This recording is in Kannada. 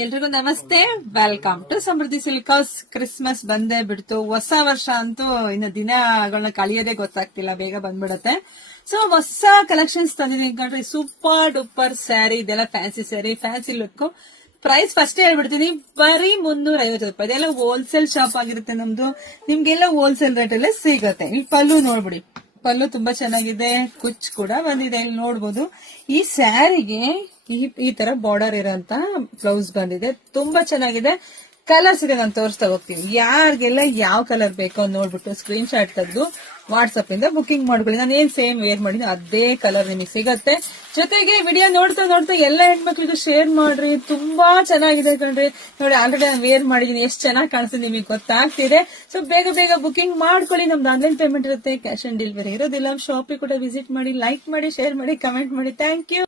ಎಲ್ರಿಗೂ ನಮಸ್ತೆ. Welcome to Samruddhi Silk House. Christmas ಬಂದೇ ಬಿಡ್ತು, ಹೊಸ ವರ್ಷ ಅಂತೂ ಇನ್ನು ದಿನಗಳನ್ನ ಕಳಿಯೋದೇ ಗೊತ್ತಾಗ್ತಿಲ್ಲ, ಬೇಗ ಬಂದ್ಬಿಡತ್ತೆ. ಸೊ ಹೊಸ ಕಲೆಕ್ಷನ್ಸ್ ತಂದಿದ್ದೀನಿ ಕಣ್ರಿ. ಸೂಪರ್ ಡೂಪರ್ ಸ್ಯಾರಿ, ಇದೆಲ್ಲ fancy sari, fancy look. Price first ಹೇಳ್ಬಿಡ್ತೀನಿ, ಬರೀ 350 ರೂಪಾಯಿ. ಇದೆಲ್ಲ ಹೋಲ್ಸೇಲ್ ಶಾಪ್ ಆಗಿರುತ್ತೆ ನಮ್ದು, ನಿಮ್ಗೆಲ್ಲ ಹೋಲ್ಸೇಲ್ ರೇಟ್ ಅಲ್ಲೇ ಸಿಗತ್ತೆ. ಈ ಪಲ್ಲು ನೋಡ್ಬಿಡಿ, ಪಲ್ಲು ತುಂಬಾ ಚೆನ್ನಾಗಿದೆ, ಕುಚ್ ಕೂಡ ಬಂದಿದೆ, ಇಲ್ಲಿ ನೋಡ್ಬೋದು. ಈ ಸ್ಯಾರಿಗೆ ಈ ತರ ಬಾರ್ಡರ್ ಇರೋಂತ ಬ್ಲೌಸ್ ಬಂದಿದೆ, ತುಂಬಾ ಚೆನ್ನಾಗಿದೆ. ಕಲರ್ಸ್ ಇದೆ, ನಾನು ತೋರಿಸ್ತಾ ಹೋಗ್ತೀನಿ. ಯಾರಿಗೆಲ್ಲ ಯಾವ ಕಲರ್ ಬೇಕೋ ನೋಡ್ಬಿಟ್ಟು ಸ್ಕ್ರೀನ್ ಶಾಟ್ ತೆಗೆದು ವಾಟ್ಸ್ಆಪ್ ಇಂದ ಬುಕಿಂಗ್ ಮಾಡ್ಕೊಳ್ಳಿ. ನಾನು ಏನ್ ಸೇಮ್ ವೇರ್ ಮಾಡಿದ್ರೆ ಅದೇ ಕಲರ್ ನಿಮಗೆ ಸಿಗತ್ತೆ. ಜೊತೆಗೆ ವಿಡಿಯೋ ನೋಡ್ತಾ ನೋಡ್ತಾ ಎಲ್ಲ ಹೆಣ್ಮಕ್ಳಿಗೂ ಶೇರ್ ಮಾಡ್ರಿ, ತುಂಬಾ ಚೆನ್ನಾಗಿದೆ ಕಣ್ರಿ. ನೋಡಿ, ಆಲ್ರೆಡಿ ನಾನು ವೇರ್ ಮಾಡಿದೀನಿ, ಎಷ್ಟು ಚೆನ್ನಾಗಿ ಕಾಣಿಸ್ತಿದೆ ನಿಮಗೆ ಗೊತ್ತಾಗ್ತಿದೆ. ಸೊ ಬೇಗ ಬೇಗ ಬುಕಿಂಗ್ ಮಾಡ್ಕೊಳ್ಳಿ. ನಮ್ದು ಆನ್ಲೈನ್ ಪೇಮೆಂಟ್ ಇರುತ್ತೆ, ಕ್ಯಾಶ್ ಆನ್ ಡೆಲಿವರಿ ಇರೋದಿಲ್ಲ. ಶಾಪಿಗೆ ಕೂಡ ವಿಸಿಟ್ ಮಾಡಿ, ಲೈಕ್ ಮಾಡಿ, ಶೇರ್ ಮಾಡಿ, ಕಮೆಂಟ್ ಮಾಡಿ. Thank you.